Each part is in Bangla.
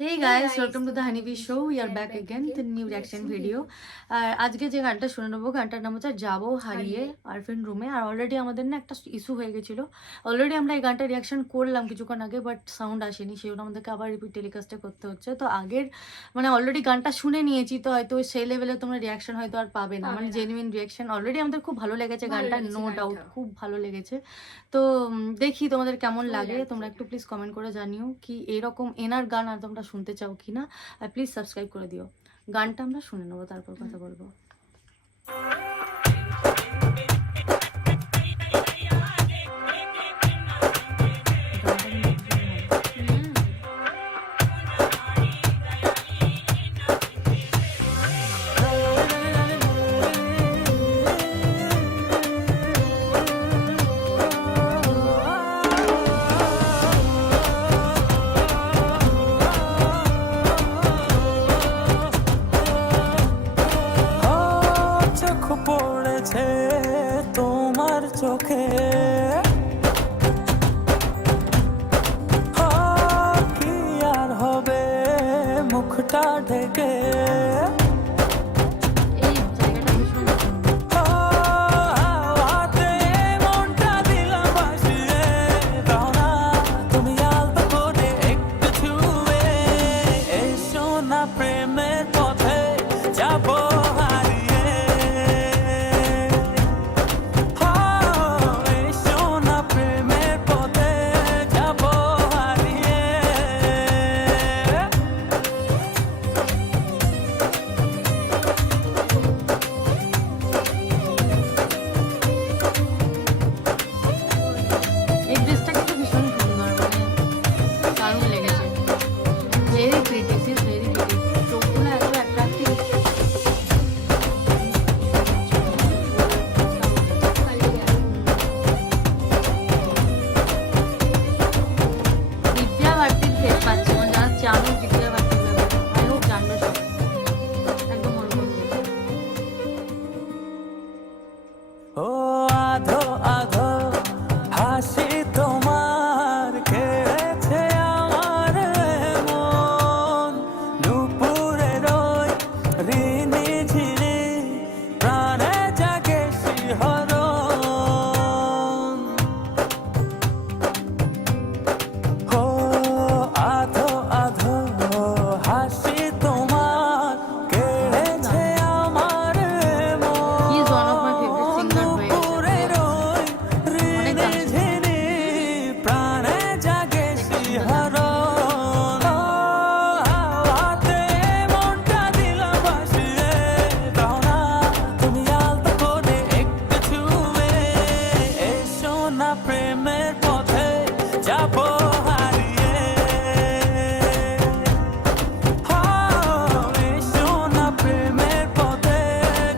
Hey guys, welcome to the Honeybee Show. We are back again with a new reaction video. আর আজকে যে গানটা শুনে নেবো গানটার নাম হচ্ছে যাবো হারিয়ে আরফিন রুমে। আর অলরেডি আমাদের না একটা ইস্যু হয়ে গেছিলো। অলরেডি আমরা এই গানটা রিয়াকশন করলাম কিছুক্ষণ আগে, বাট সাউন্ড আসেনি, সেজন্য আমাদেরকে আবার রিপিট টেলিকাস্টে করতে হচ্ছে। তো আগের মানে অলরেডি গানটা শুনে নিয়েছি, তো হয়তো সেই লেভেলে তোমরা রিয়াকশন হয়তো আর পাবে না, মানে জেনুইন রিয়াকশন। অলরেডি আমাদের খুব ভালো লেগেছে গানটা, নো ডাউট খুব ভালো লেগেছে। তো দেখি তোমাদের কেমন লাগে, তোমরা একটু প্লিজ কমেন্ট করে জানিও কি এরকম এনার গান আর তোমরা শুনতে চাও কিনা। আর প্লিজ সাবস্ক্রাইব করে দিও। গানটা আমরা শুনে নেবো, তারপর কথা বলবো। তোমার চোখে কি আর হবে মুখটা ঢেকে, প্রেমের পথে যাবো ও আধো আধো হাসি তোমার খেয়েছে আমার মন, দুপুরের ওই ঋণী ঝিনি প্রাণে জাগে শিহরণ। ও আধো আধো হাসি তোমার কেড়েছে আমার প্রাণে জাগে শিহরণ। হাতে মনটা দিলাম ভাসিয়ে, দাও না তুমি আলতো করে একটু ছুঁয়ে, এসো না প্রেমের পথে যাবো হারিয়ে, এসো না প্রেমের পথে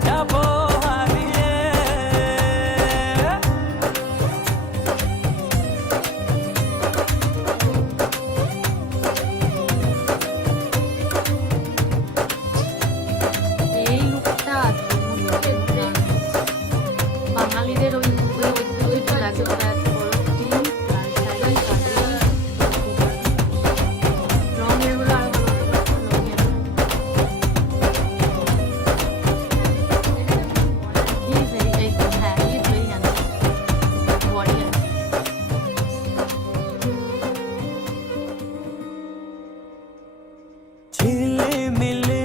যাবো হারিয়ে। এই লুকটা বাঙালিদের ওই ঐতিহ্য লাগে, ওরা রঙের গুলো আরো ঝিলিমিলি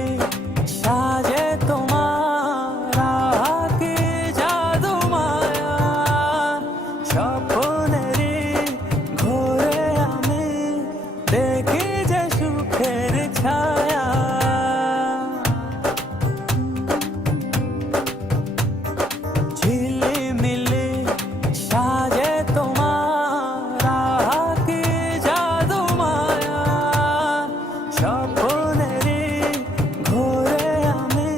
সাজে তোমার আঁকি জাদু মায়া, স্বপ্নেরই ঘোরে আমি দেখি যে সুখের ছায়া। ঝিলিমিলি সাজে তোমার আঁকি জাদু মায়া, স্বপ্নেরই ঘোরে আমি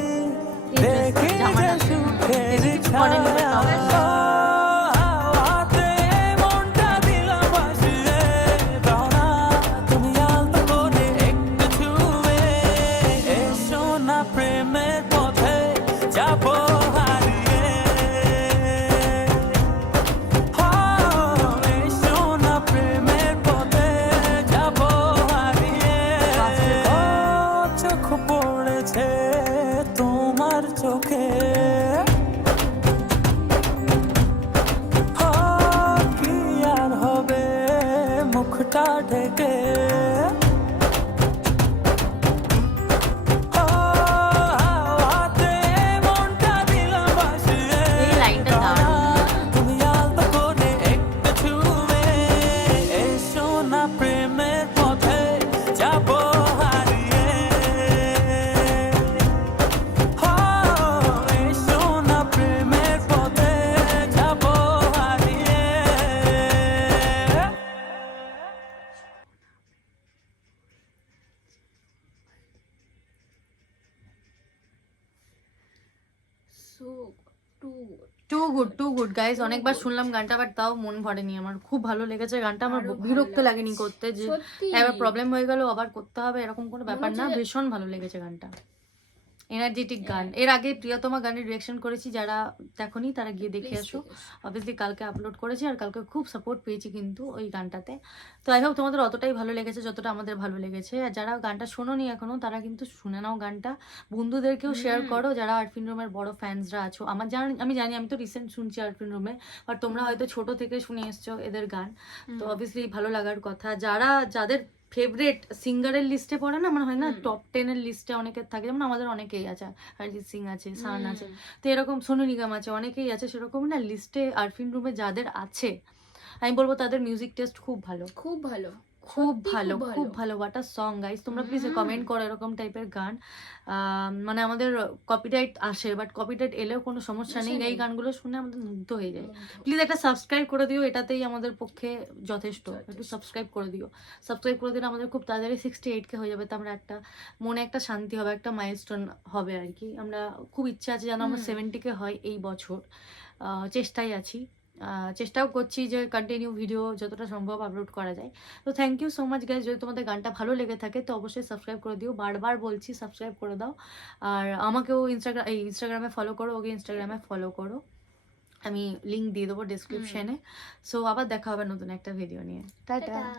দেখি যে সুখের ছায়া। হাতে মনটা দিলাম ভাসিয়ে, দাও না তুমি আলতো করে একটু ছুঁয়ে, so too good guys, Too অনেকবার good. শুনলাম গানটা, বাট তাও মন ভরেনি আমার। খুব ভালো লেগেছে গানটা আমার, আরো ভালো বিরক্ত লাগছে। লাগেনি করতে যে সত্যি এবার প্রবলেম হয়ে গেল আবার করতে হবে এরকম কোনো ব্যাপার হচ্ছে না। যে- ভীষণ ভালো লেগেছে গানটা, এনার্জেটিক গান। এর আগে প্রিয়তমা গানের রিয়াকশন করেছি, যারা দেখোনি তারা গিয়ে দেখে Please আসো। দেখে এসো। অবভিয়াসলি কালকে আপলোড করেছি, আর কালকে খুব সাপোর্ট পেয়েছি কিন্তু ওই গানটাতে। তো আই হোপ তোমাদের অতটাই ভালো লেগেছে যতটা আমাদের ভালো লেগেছে। আর যারা গানটা শোনোনি এখনো তারা কিন্তু শুনে নাও গানটা, বন্ধুদেরকেও শেয়ার করো যারা আরফিন রুমের বড় ফ্যান্সরা আছো। আমি জানি, আমি তো রিসেন্ট শুনছি আরফিন রুমে, আর তোমরা হয়তো ছোট থেকে শুনে এসছো এদের গান, তো অবভিয়াসলি ভালো লাগার কথা। যাদের ফেভারিট সিঙ্গারের লিস্টে পড়ে না, মানে হয় না টপ 10 এর লিস্টে অনেকের থাকে, যেমন আমাদের অনেকেই আছে, অরিজিৎ সিং আছে, সান আছে, তো এরকম সোনু নিগম আছে, অনেকেই আছে, সেরকম না লিস্টে আরফিন রুমে যাদের আছে আমি বলবো তাদের মিউজিক টেস্ট খুব ভালো, খুব ভালো, খুব সত্যি ভালো, খুব ভালো। ওয়াটার সং গাইস, তোমরা প্লিজ কমেন্ট করো এরকম টাইপের গান। মানে আমাদের কপিরাইট আসে, বাট কপিরাইট এলেও কোনো সমস্যা নেই, এই গানগুলো শুনে আমাদের মুগ্ধ হয়ে যায়। প্লিজ একটা সাবস্ক্রাইব করে দিও, এটাতেই আমাদের পক্ষে যথেষ্ট। একটু সাবস্ক্রাইব করে দিও, সাবস্ক্রাইব করে দিলে আমাদের খুব তাড়াতাড়ি 68K হয়ে যাবে, তো আমরা একটা মনে একটা শান্তি হবে, একটা মাইলস্টোন হবে আর কি। আমরা খুব ইচ্ছা আছে যেন আমরা 70K হয় এই বছর, চেষ্টায় আছি। চেষ্টাও করছি যে কন্টিনিউ ভিডিও যতটা সম্ভব আপলোড করা যায়। তো thank you so much guys, যদি তোমাদের গানটা ভালো লেগে থাকে তো অবশ্যই সাবস্ক্রাইব করে দিও, বারবার বলছি সাবস্ক্রাইব করে দাও। আর আমাকেও ইনস্টাগ্রামে ফলো করো, ওকে ইনস্টাগ্রামে ফলো করো, আমি লিঙ্ক দিয়ে দেবো ডিসক্রিপশনে। সো আবার দেখা হবে নতুন একটা ভিডিও নিয়ে। টাটা।